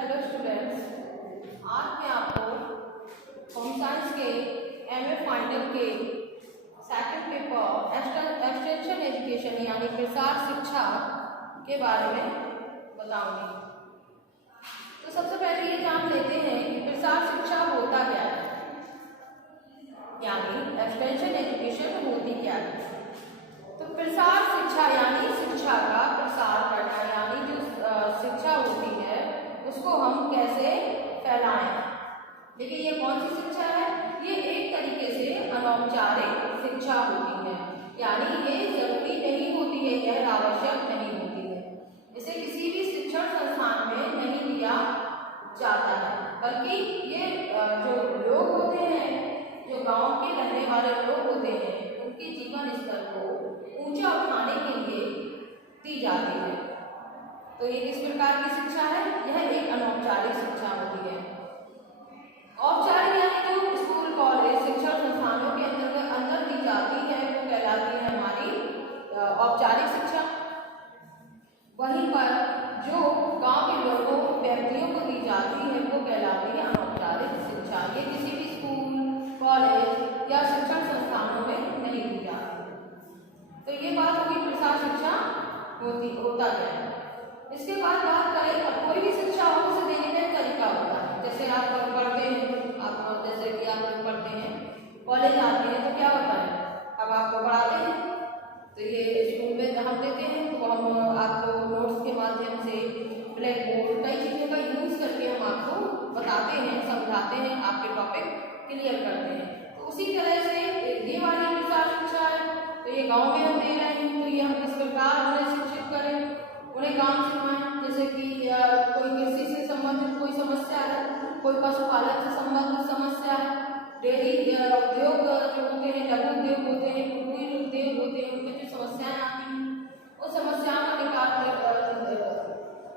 Hello students, आज मैं आपको होम साइंस के एमए फाइनल के सेकंड पेपर एक्सटेंशन एजुकेशन यानी प्रसार शिक्षा के बारे में बताऊंगी। तो सबसे पहले ये जान लेते हैं कि प्रसार शिक्षा होता क्या है, यानी एक्सटेंशन एजुकेशन होती क्या है। तो प्रसार शिक्षा यानी शिक्षा का प्रसार करना, यानी जो शिक्षा होती है उसको हम कैसे फैलाएं। देखिए ये कौन सी शिक्षा है, ये एक तरीके से अनौपचारिक शिक्षा होती है, यानी ये जरूरी नहीं होती है, यह आवश्यक नहीं होती है, इसे किसी भी शिक्षण संस्थान में नहीं दिया जाता है, बल्कि ये जो लोग होते हैं, जो गांव के रहने वाले लोग होते हैं, उनके जीवन स्तर को ऊंचा उठाने के लिए दी जाती है। तो ये किस प्रकार की शिक्षा है, यह एक अनौपचारिक शिक्षा होती है। औपचारिक यानी जो स्कूल कॉलेज शिक्षण संस्थानों के अंदर दी जाती है वो कहलाती है हमारी औपचारिक शिक्षा। वहीं पर जो गांव के लोगों व्यक्तियों को दी जाती है वो कहलाती है अनौपचारिक शिक्षा। ये किसी भी स्कूल कॉलेज या शिक्षण संस्थानों में नहीं दी जाती। तो ये बात होगी प्रसार शिक्षा होता है। इसके बाद बात करें, अब कोई भी शिक्षा हो उसे देने का तरीका होता है। जैसे आप पढ़ते हैं, आप जैसे कि आप लोग पढ़ते हैं, कॉलेज आते हैं तो क्या होता है, अब आपको पढ़ाते हैं तो ये स्कूल में हम देते हैं तो हम आपको नोट्स के माध्यम से, ब्लैक बोर्ड, कई चीज़ों का यूज करके हम आपको बताते हैं, समझाते हैं, आपके टॉपिक क्लियर करते हैं। तो उसी तरह से ये वाली प्रसार शिक्षा है, तो ये गाँव में हम दे रहे हैं, तो ये हम किस प्रकार उन्हें शिक्षित करें, उन्हें काम सिखाएं। जैसे कि कोई कृषि से संबंधित कोई समस्या है, कोई पशुपालन से संबंधित समस्या है, डेयरी उद्योग जो होते हैं, लघु उद्योग होते हैं, कुटीर उद्योग होते हैं, उनमें जो समस्याएं आती हैं उन समस्याओं का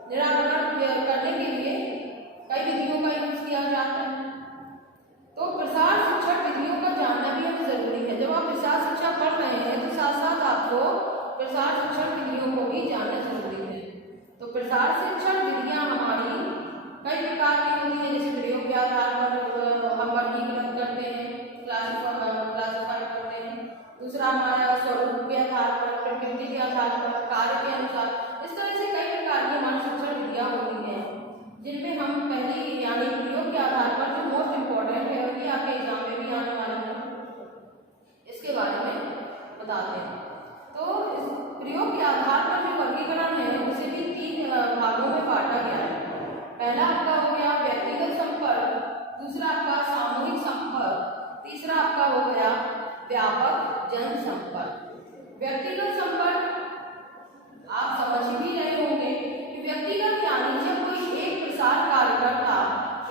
निराकरण करने के लिए कई विधियों का यूज किया जाता है। तो प्रसार शिक्षण विधियों का जानना भी हमें जरूरी है। जब आप प्रसार शिक्षा पढ़ रहे हैं तो साथ साथ आपको प्रसार शिक्षण विधियों को भी जानना जरूरी है। तो प्रसार शिक्षण विधियां हमारी कई प्रकार की होती है, जैसे प्रयोग के आधार पर हम वर्गीकृत करते हैं, क्लासिफाई करते हैं। दूसरा हमारा स्वरूप के आधार पर, प्रकृति के आधार पर, कार्य के अनुसार, इस तरह से कई प्रकार की हमारी शिक्षण विधियां होती हैं, जिनमें हम पहली यानी प्रयोग के आधार पर जो मोस्ट इम्पोर्टेंट है, उनकी आपके एग्जाम में भी आने वाले हैं, इसके बारे में बताते हैं। तो इस प्रयोग के आधार पर जो वर्गीकरण है उसे भी 3 भागों में बांटा गया है। पहला आपका हो गया व्यक्तिगत संपर्क, दूसरा आपका सामूहिक संपर्क, तीसरा आपका हो गया व्यापक जन संपर्क। व्यक्तिगत संपर्क आप समझ भी रहे होंगे कि व्यक्तिगत यानी जब कोई एक प्रसार कार्यकर्ता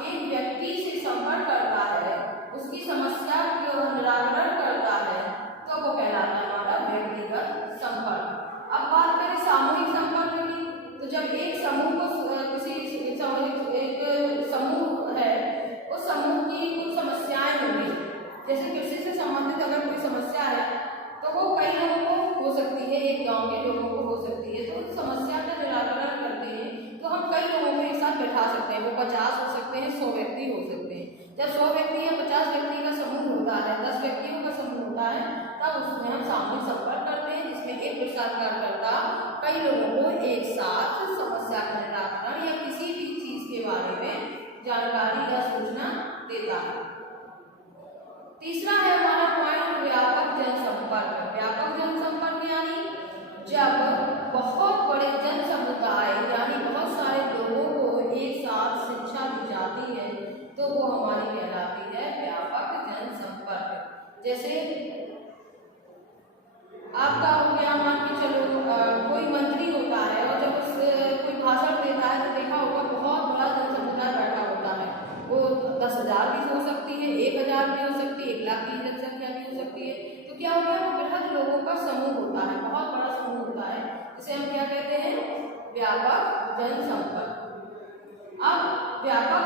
एक व्यक्ति से संपर्क करता है, उसकी समस्या का निराकरण करता है, तो वो कहलाता है हमारा व्यक्तिगत संपर्क। अब बात करें सामूहिक संपर्क की, तो जब एक समूह को एक समूह है, उस समूह की कुछ समस्याएं होंगी, जैसे कृषि से संबंधित अगर कोई समस्या है तो वो कई लोगों को हो सकती है, एक गांव के लोगों को हो सकती है, तो उस समस्या का निराकरण करते हैं तो हम कई लोगों को एक साथ बैठा सकते हैं। वो 50 हो सकते हैं, 100 व्यक्ति हो सकते हैं। जब 100 व्यक्ति या 50 व्यक्ति का समूह होता है, 10 व्यक्तियों का समूह होता है, तब उसमें हम सामूहिक संपर्क करते हैं, जिसमें एक प्रसार कार्यकर्ता कई लोगों को एक साथ समस्या का निराकरण या किसी भी चीज के बारे में जानकारी या सूचना देता है। तीसरा है हमारा पॉइंट व्यापक जनसंपर्क। व्यापक जनसंपर्क यानी जब बहुत बड़े जन समुदाय यानी बहुत सारे लोगों को एक साथ शिक्षा दी जाती है तो वो हमारी कहलाती है व्यापक जनसंपर्क। जैसे आपका हो गया, मान के चलो कोई मंत्री होता है और जब कोई भाषण देता है तो देखा होगा बहुत बड़ा जन समुदाय बैठा होता है, वो 10,000 भी हो सकती है, 1,000 भी हो सकती है, 1 लाख की जनसंख्या भी हो सकती है। तो क्या हो गया, वो बृहद लोगों का समूह होता है, बहुत बड़ा समूह होता है, जिसे हम क्या कहते हैं, व्यापक जनसंपर्क। अब व्यापक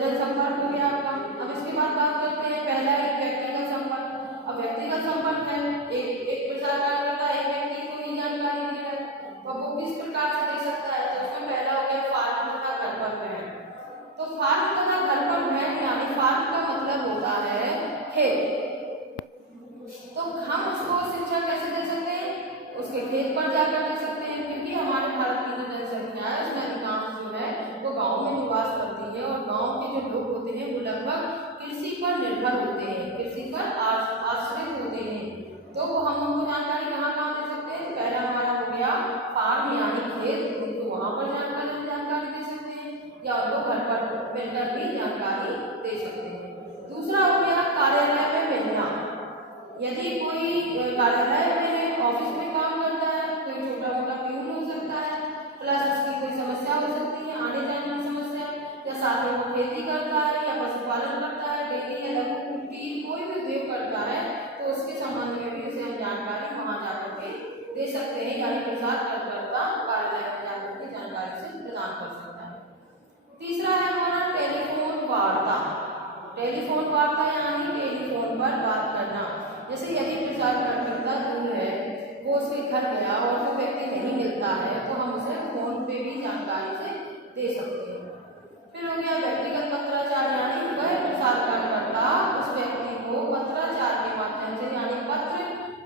जनसंपर्क हो गया आपका। अब इसके बाद बात करते हैं पहला एक व्यक्तिगत संपर्क। अब व्यक्तिगत संपर्क है एक प्रसार कार्यकर्ता एक व्यक्ति को ही जानकारी दे रहा है, तो वो किस प्रकार से दे सकता है, तो उसमें पहला हो गया फार्म तथा करपत्र है। या उनको घर पर मिलकर भी जानकारी दे सकते हैं। दूसरा हो गया कार्यालय में मिलना। यदि कोई कार्यालय में ऑफिस में काम करता है, कोई छोटा मोटा प्यून हो सकता है, प्लस उसकी कोई समस्या हो सकती है, आने जाने की समस्या, या साथ में वो खेती करता है या पशुपालन करता है, डेयरी या लघु कुटीर कोई भी उद्योग करता है, तो उसके संबंध में भी उसे हम जानकारी वहाँ जाकर के दे सकते हैं, यानी प्रसारकर्ता कार्यालय में जाकर के जानकारी से प्रदान कर सकता है। तीसरा है हमारा टेलीफोन वार्ता। टेलीफोन वार्ता यानी टेलीफोन पर बात करना। जैसे यदि प्रसारकर्ता दूर है, वो उसके घर गया और वो व्यक्ति नहीं मिलता है, तो हम उसे फोन पे भी जानकारी से दे सकते हैं। फिर हो गया व्यक्तिगत पत्राचार, यानी वह प्रसारकर्ता उस व्यक्ति को पत्राचार के माध्यम से यानी पत्र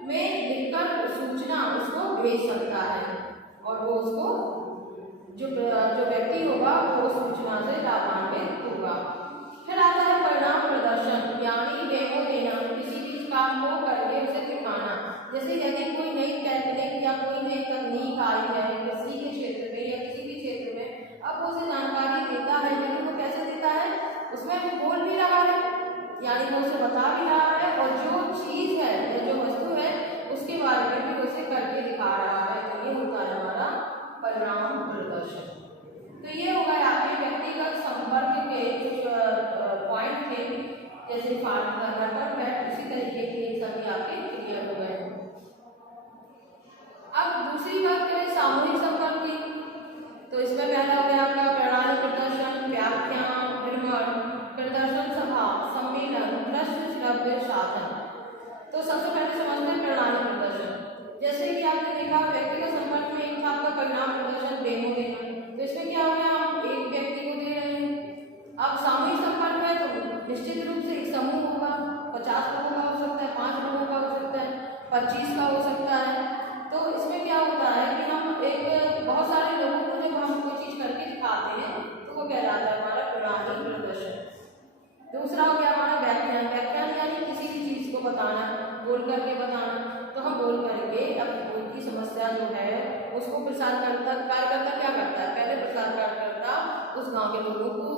में लिखकर सूचना उसको भेज सकता है और वो उसको जो व्यक्ति होगा वो सूचना से लाभान्वित होगा। फिर आता है परिणाम प्रदर्शन, यानी डेमो देना, किसी चीज काम को करके उसे दिखाना। जैसे यदि कोई नई टेक्निक या कोई नई तकनीक आई है किसी के क्षेत्र में या किसी के क्षेत्र में, अब वो उसे जानकारी देता है, लेकिन वो कैसे देता है, उसमें वो बोल भी रहा है, यानी वो उसे बता भी रहा है, और जो चीज है या जो वस्तु है उसके बारे में भी उसे करके दिखा रहा है। तो ये होता है हमारा परिणाम प्रदर्शन। तो ये हो गए आपके व्यक्तिगत संपर्क के कुछ पॉइंट थे, जैसे उसी तरीके के सभी आपके क्लियर हो गए। अब दूसरी बात करें सामूहिक संपर्क की, तो इसमें पहला हो गया आपका प्रणाली प्रदर्शन, व्याख्यान, भ्रमण, प्रदर्शन सभा, सम्मेलन, दृश्य श्रव्य साधन। तो सबसे पहले समझते हैं प्रणाली प्रदर्शन। जैसे कि आपने देखा व्यक्तिगत संपर्क में एक था आपका परिणाम प्रदर्शन, डेमो देना। तो इसमें क्या हो गया, आप एक व्यक्ति को दे रहे हैं। अब सामूहिक संपर्क है तो निश्चित रूप से एक समूह होगा, 50 लोगों का हो सकता है, 5 लोगों का हो सकता है, 25 का हो सकता है। तो इसमें क्या होता है कि हम एक बहुत सारे लोगों को जब हम कोई चीज करके दिखाते हैं तो वो कहलाता है हमारा प्रणाली प्रदर्शन। दूसरा हो गया हमारा व्याख्यान। व्याख्यान यानी किसी भी चीज को बताना, बोल करके बताना। तो हम बोल करके अब उनकी समस्या जो है उसको कार्यकर्ता क्या करता है, पहले प्रसारकर्ता उस गांव के लोगों को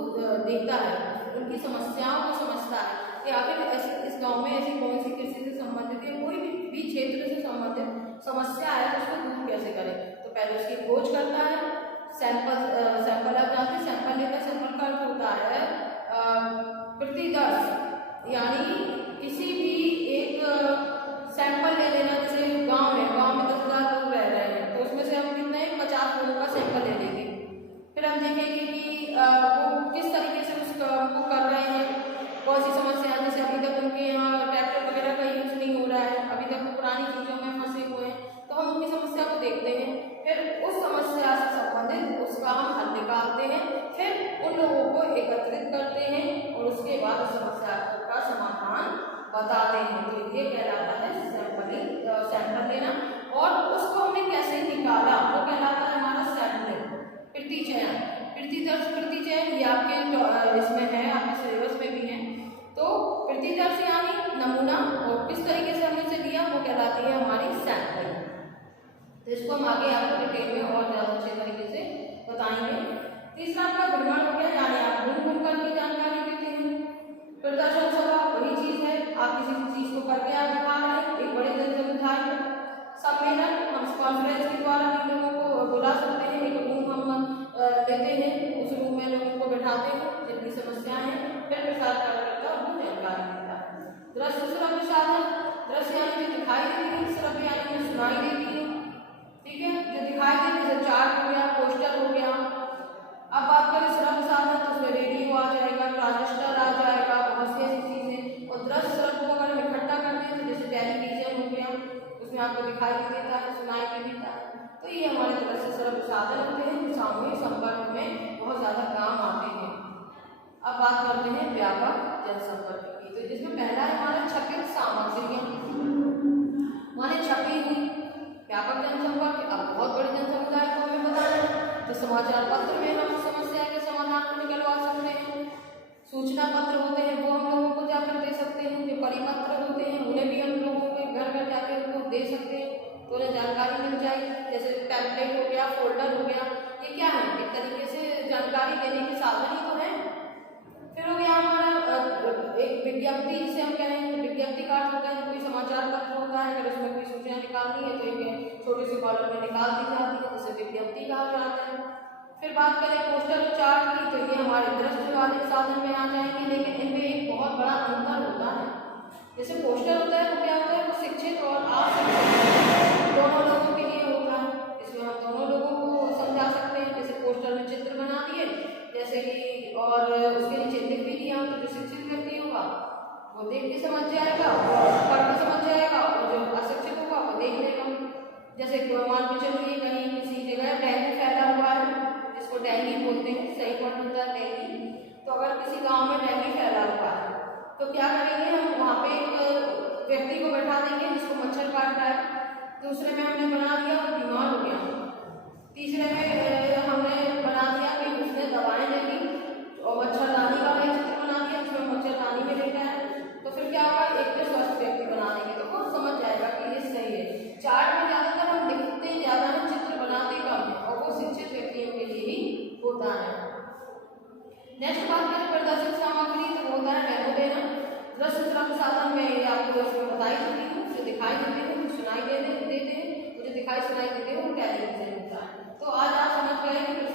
देखता है, उनकी समस्याओं को समझता है कि आखिर इस गांव में ऐसी कौन सी कृषि से संबंधित या कोई भी क्षेत्र से संबंधित समस्या है तो उसको दूर कैसे करें। तो पहले उसकी खोज करता है, सैंपल आप जानते हैं, सैंपल लेता है। सैंपल का अर्थ होता है प्रतिदर्श, यानी किसी भी एक सैंपल ले लेना। जैसे गांव में 10,000 लोग रह रहे हैं, तो उसमें से हम कितने 50 लोगों का सैंपल ले लेंगे। फिर हम देखेंगे कि वो किस तरीके से उस काम को कर रहे हैं, कौन सी समस्या है। जैसे अभी तक उनके यहाँ ट्रैक्टर वगैरह का यूज नहीं हो रहा है, अभी तक वो पुरानी चीज़ों में फंसे हुए हैं, तो हम उनकी समस्या को देखते हैं। फिर उस समस्या से संबंधित उसका हम हल निकालते हैं, फिर उन लोगों को एकत्रित करते हैं और उसके बाद उस समस्या का समाधान बताते हैं। तो ये कहलाता है सैंपल लेना। और उसको हमने कैसे निकाला वो कहलाता है हमारा सैंपलिंग। प्रतिचयन, प्रतिदर्श प्रतिचयन ये आपके इसमें है, आपके सिलेबस में भी है। तो प्रतिदर्श यानी नमूना, और किस तरीके से हमने इसे लिया वो कहलाती है हमारी सैंपलिंग। तो इसको हम आगे आपको डिटेल में और ज़्यादा अच्छे तरीके से बताएंगे। तीसरा आपका भ्रमण हो गया, यानी आप घूम करके जानकारी देते हैं। प्रदर्शन सभा वही चीज है, आप किसी चीज को करके आप दिखा रहे हैं, एक बड़े जनसमुदाय में। सम्मेलन हम कॉन्फ्रेंस के द्वारा इन लोगों को बुला सकते हैं, एक रूम हम लेते हैं, उस रूम में लोगों को बैठाते हैं जिनकी समस्या है, फिर प्रसारकर्ता उनको जानकारी देता है। दृश्य श्रव्य साधन, दृश्य यानी जो दिखाई देती है, श्रव्य यानी जो सुनाई देती है, ठीक है, जो दिखाई देती है, चार्ट हो गया, पोस्टर हो गया। अब बात करें श्रव्य साधन तो उसमें रेडियो आ जाएगा, ट्रांजिस्टर आ जाएगा, बहुत सी ऐसी चीजें। और दृश्य श्रव्य को अगर हम इकट्ठा करते हैं तो जैसे टेलीविजन हो गया, उसमें आपको दिखाई भी देता है, सुनाई भी देता है। तो ये हमारे दृश्य श्रव्य साधन होते हैं जो सामूहिक संपर्क में बहुत ज्यादा काम आते हैं। अब बात करते हैं व्यापक जनसंपर्क की, तो जिसमें पहला है हमारा छपित सामग्रियां, माने छपी हुई। व्यापक जनसंपर्क अब बहुत बड़े जनसमुदाय को हमें बताना है, तो समाचार पत्र में हम समस्या के समाधान को निकलवा सकते हैं। सूचना पत्र होते हैं वो हम लोगों को जाकर दे सकते हैं। जो परिपत्र होते हैं उन्हें भी हम लोगों के घर घर जाकर उनको दे सकते हैं, तो उन्हें जानकारी मिल जाएगी। जैसे पैम्पलेट हो गया, फोल्डर हो गया, ये क्या है, एक तरीके से जानकारी देने के साधन ही तो है। फिर हो गया हमारा एक विज्ञप्ति, जिसे हम कह रहे हैं विज्ञप्ति कार्ड होता है, कोई समाचार पत्र होता है, अगर उसमें कोई सूचना निकालनी है तो एक छोटे से कॉलम में निकाल दी जाती है, जिसे विज्ञप्ति कहा जाता है। फिर बात करें पोस्टल चार्ज की, तो ये हमारे दृश्य वाले साधन में आ जाएंगे, लेकिन इनमें एक बहुत बड़ा अंतर होता है। जैसे पोस्टर होता है वो क्या होता है, वो शिक्षित और अशिक्षित दोनों लोगों के लिए होता है। इसमें हम दोनों लोगों को समझा सकते हैं। जैसे पोस्टर में चित्र बना दिए जैसे कि, और उसके नीचे लिख भी दिया, तो जो शिक्षित व्यक्ति होगा वो देख के समझ जाएगा और पढ़ के समझ जाएगा, और जो अशिक्षित होगा वो देख लेगा। जैसे मान के चलिए कहीं किसी जगह डेंगू फैला हुआ है, जिसको डेंगू बोलते हैं, सही वर्ड होता है डेंगू। तो अगर किसी गांव में डेंगू फैला हुआ है तो क्या करेंगे, हम वहाँ पे एक व्यक्ति को बैठा देंगे जिसको मच्छर काट रहा है। दूसरे में हमने बना दिया वो बीमार हो गया। तीसरे में हमने बना दिया कि उसने दवाएं ले ली और मच्छरदानी का भी चित्र बना दिया, उसमें मच्छरदानी में लेटा है। तो फिर क्या होगा, एक पे स्वस्थ व्यक्ति बना देंगे तो वो समझ जाएगा कि ये सही है। चार्ट में ज्यादातर हम लिखते ज्यादा है, चित्र बनाते कम है, और वो शिक्षित व्यक्तियों के लिए ही होता है। नेक्स्ट बात करें प्रदर्शित सामग्री, तो होता है डेमो देना। दृश्य श्रव्य साधन में आपको इसमें बताई चुकी हूँ, जो दिखाई देते हैं जो सुनाई देते हैं, जो दिखाई सुनाई देते हैं वो टेलीविजन होता है। तो आज आप समझ गए कि